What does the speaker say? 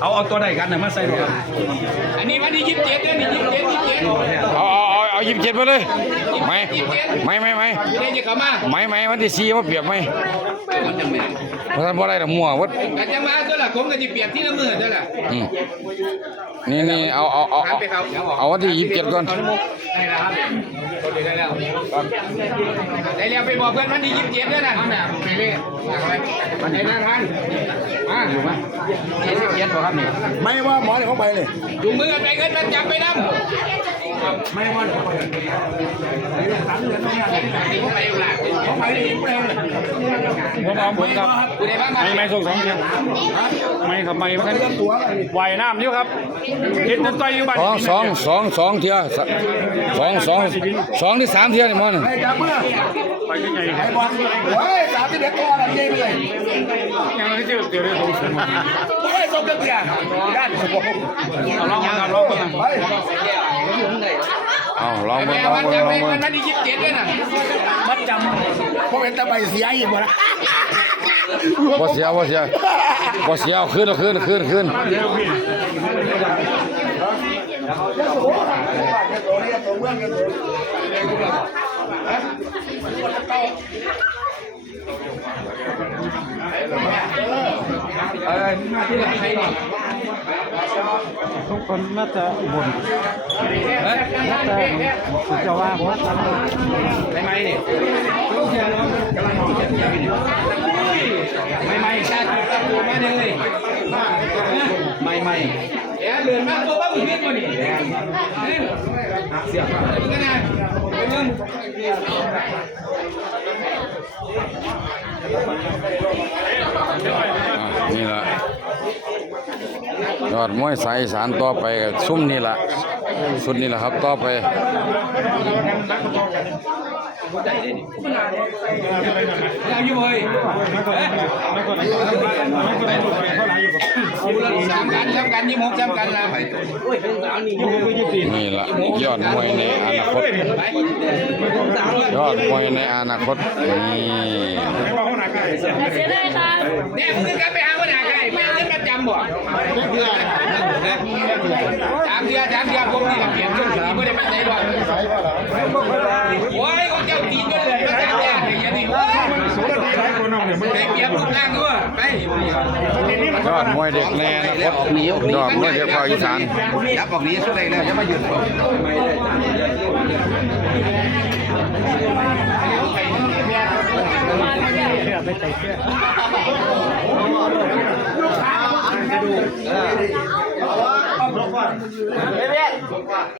เอาเอาตัวใดกันน่ะมาใส่หรอกครับอันนี้วันที่ยี่สิบเจ็ดเดือนนี้ยี่สิบเจ็ดยี่สิบเจ็ดเอาเอาเอาเอายิบเจ็ดไปเลยไม่ไม่ไม่ไม่ไม่ได้จะเข้ามาไม่ไม่วันที่สี่มาเปรียบไหมมันจังแม่นเพราะฉะนั้นบ่ได้ดอกมั่ววัดกันจังมาตัวละผมก็จะเปรียบที่ละมือตัวละอืมนี่นี่เอาเอาเอาหันเอาไปเขาเอาวันที่ยี่สิบเจ็ดก่อนได้แล้วครับได้แล้วได้แล้วไปบอกเพื่อนวันที่ยี่สิบเจ็ดด้วยนะไปเลยวันไหนน่าทาน มาอยู่มายี่สิบเจ็ดบอกครับนี่ไม่ว่าหมอเนี่ยเขาไปเลยจุงมือกันไปเงินมันจับไปน้ำไม่ว่าเขาไปสามเดือนไม่ได้ไปอยู่ละเขาไปเลยไม่ได้เลยผมเอาผมครับกูได้บ้างไหมไม่ไม่ส่งสองเทียมไม่ครับไม่ไม่เรื่องตัวอะไรว่ายน้ำอยู่ครับเห็นต้นต่อยอยู่บ้านสองสองสองสองเทียสองสองสองที่สามเทียนี่มันไอ้จับเมื่อไปยังไงไอ้บอลเฮ้ยสามที่เด็กตัวอะไรเจ๊ไปเลย ยังไม่เจอเดี๋ยวได้ส่งเสริมเฮ้ยตบกันเสียด้านผมเอาลองมาครับลองมาไปเอาลองไปเบิ่งลองวันเบิ่จังบลไปองเบิ่งวันที่ยี่สิบเจ็ดด้วยนะมัดจำพวกเห็นตะใบเสียอีกหมดละบ่เสียบ่เสียบ่เสียเอาคืนเอาคืนเอาคืนเอาคืน ทุกคนน่าจะบ่นน่าจะจะว่าผมไม่ไม่เนี่ยไม่ไม่ชาติตะปูมาเลยไม่ไม่เอ๊ะเดือนมาตัวบ้าบุญพิษมาดิเสียบกันนะเรื่องอะ นี่ละยอดมวยสายสารต่อไปก็ซุ่มนี่ละสุดนี่ละครับต่อไปเราอยู่เลย สามกันสามกันยี่หกสามกันละนี่ละยอดมวยในอนาคต ยอดมวยในอนาคตนี่เสียได้ค่ะเนี่ยมึงกันไปหาคนหาใครไม่เอาเงินมาจำบ่สามเดือนสามเดือนผมนี่เปลี่ยนช่วงสีไม่ได้ไปไหนหรอกโอ้ยของเจ้าตีนก็เลย ยบลูกนั่งด้วยไปยอดมวยเด็กในอนาคตยอดมวยเด็กภาคอีสานยับออกนี้สุดเลยแล้วจะมาหยุดเ